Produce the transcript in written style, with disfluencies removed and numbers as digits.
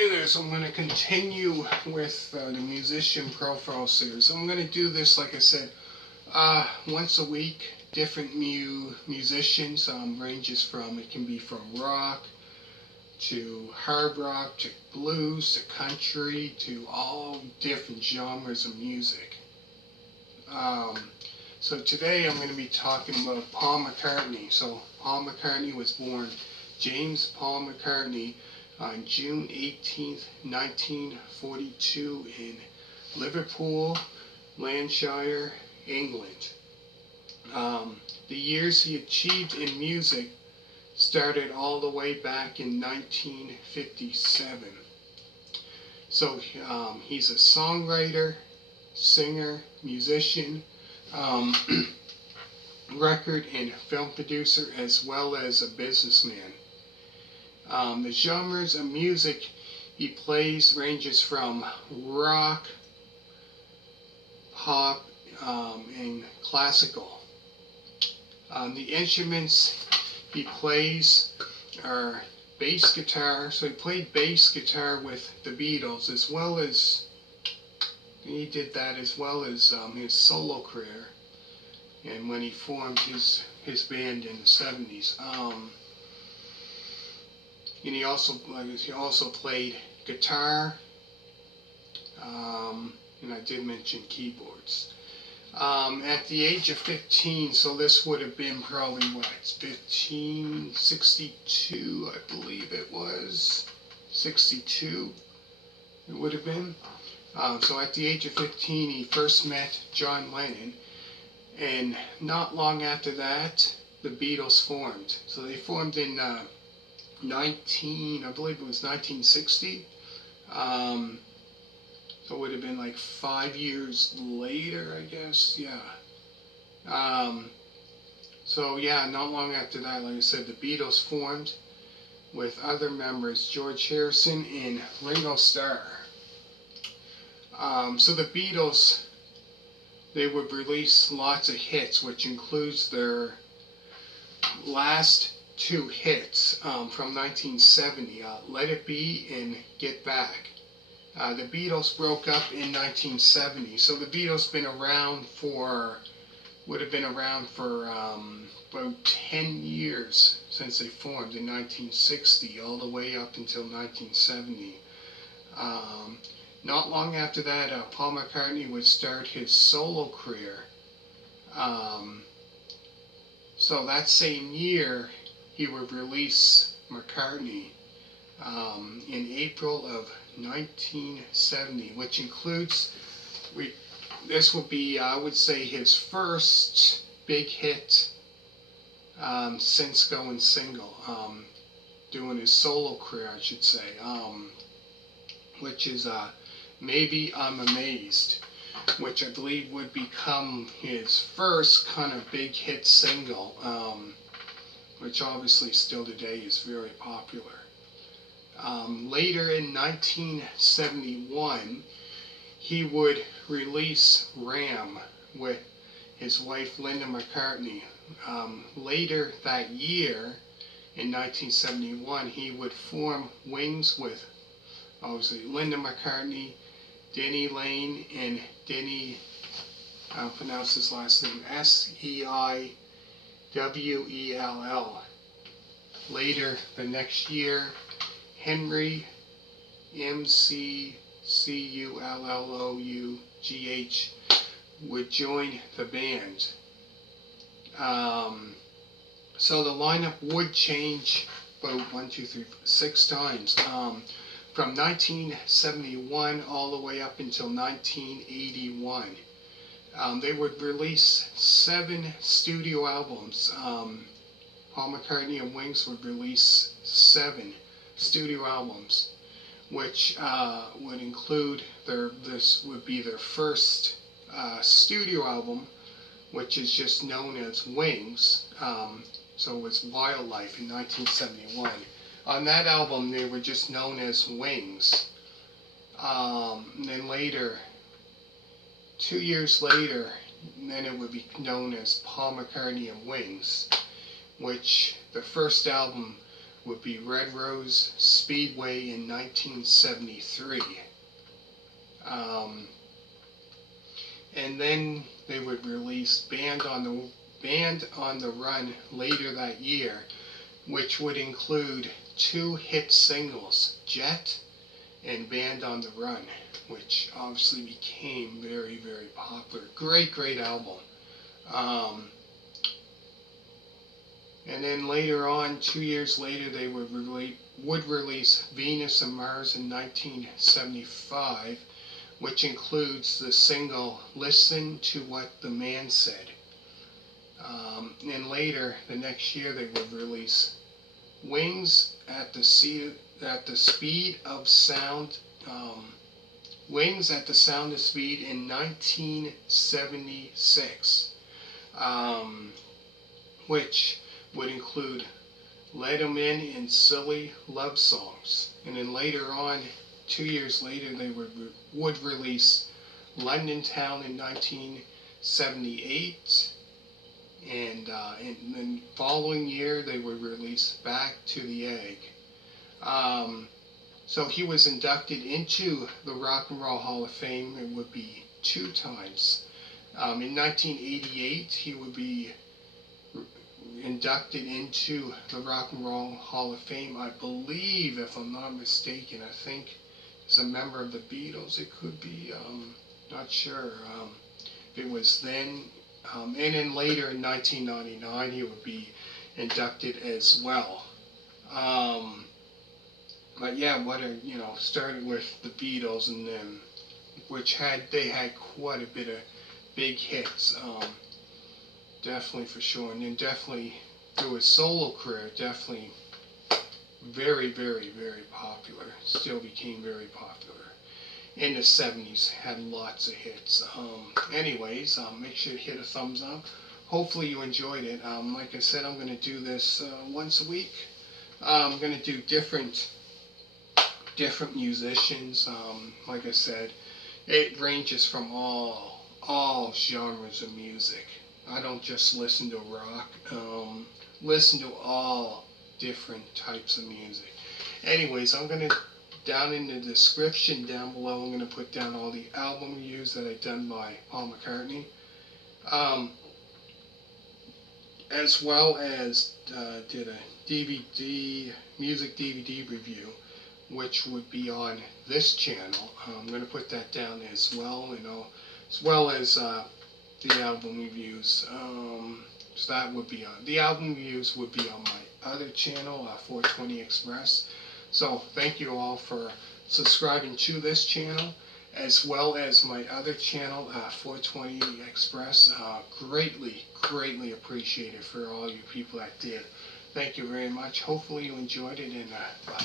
Hey there, so I'm going to continue with the musician profile series. I'm going to do this, like I said, once a week. Different musicians, ranges from, it can be from rock to hard rock to blues to country to all different genres of music. So today I'm going to be talking about Paul McCartney. So Paul McCartney was born James Paul McCartney on June 18th, 1942 in Liverpool, Lancashire, England. The years he achieved in music started all the way back in 1957. So he's a songwriter, singer, musician, record and film producer, as well as a businessman. The genres of music he plays ranges from rock, pop, and classical. The instruments he plays are bass guitar. So he played bass guitar with the Beatles, as well as he did that as well as his solo career, and when he formed his band in the 70s. And he also played guitar, and I did mention keyboards. At the age of 15, so this would have been probably 1562, I believe it was. 62, it would have been. So at the age of 15, he first met John Lennon, and not long after that, the Beatles formed. So they formed in I believe it was 1960. So it would have been like 5 years later, I guess. Yeah. So yeah, not long after that, like I said, the Beatles formed with other members, George Harrison and Ringo Starr. So the Beatles, they would release lots of hits, which includes their last two hits from 1970, Let It Be and Get Back. The Beatles broke up in 1970, so the Beatles would have been around for about 10 years since they formed in 1960, all the way up until 1970. Not long after that, Paul McCartney would start his solo career. So that same year, he would release McCartney in April of 1970, which includes, this would be, I would say, his first big hit since going single, doing his solo career, I should say, which is Maybe I'm Amazed, which I believe would become his first kind of big hit single, which obviously still today is very popular. Later in 1971, he would release Ram with his wife Linda McCartney. Later that year, in 1971, he would form Wings with, obviously, Linda McCartney, Denny Lane, and Denny, I'll pronounce his last name, Seiwell. Later the next year, Henry, Mccullough, would join the band. So the lineup would change about 6 times. From 1971 all the way up until 1981. They would release 7 studio albums. Paul McCartney and Wings would release 7 studio albums, which would include this would be their first studio album, which is just known as Wings. So it was Wildlife in 1971. On that album, they were just known as Wings. And then later, 2 years later, then it would be known as Paul McCartney and Wings, which the first album would be Red Rose Speedway in 1973. Um, and then they would release Band on the Run later that year, which would include two hit singles, Jet and Band on the Run, which obviously became very, very popular. Great, great album. Um, and then later on, 2 years later, they would release Venus and Mars in 1975, which includes the single Listen to What the Man Said. And later, the next year, they would release Wings at the Speed of Sound. Wings at the Sound of Speed in 1976, which would include Let 'Em In and Silly Love Songs. And then later on, 2 years later, they would release London Town in 1978. And the following year, they would release Back to the Egg. So he was inducted into the Rock and Roll Hall of Fame. It would be 2 times. In 1988, he would be inducted into the Rock and Roll Hall of Fame. I believe, if I'm not mistaken, I think as a member of the Beatles. It could be, not sure if it was then. And then later in 1999, he would be inducted as well. But yeah, started with the Beatles, and then they had quite a bit of big hits, definitely for sure. And then definitely through his solo career, definitely very, very, very popular. Still became very popular. In the 70s, had lots of hits. Anyways, make sure to hit a thumbs up. Hopefully you enjoyed it. Like I said, I'm going to do this once a week. I'm going to do different musicians. Like I said, it ranges from all genres of music. I don't just listen to rock. Listen to all different types of music. Anyways, down in the description down below, I'm going to put down all the album reviews that I've done by Paul McCartney, as well as did a music DVD review, which would be on this channel. I'm going to put that down as well, as well as the album reviews. So that would be the album reviews would be on my other channel, 420 Express. So thank you all for subscribing to this channel, as well as my other channel, 420 Express. Greatly, greatly appreciated for all you people that did. Thank you very much. Hopefully you enjoyed it, and bye.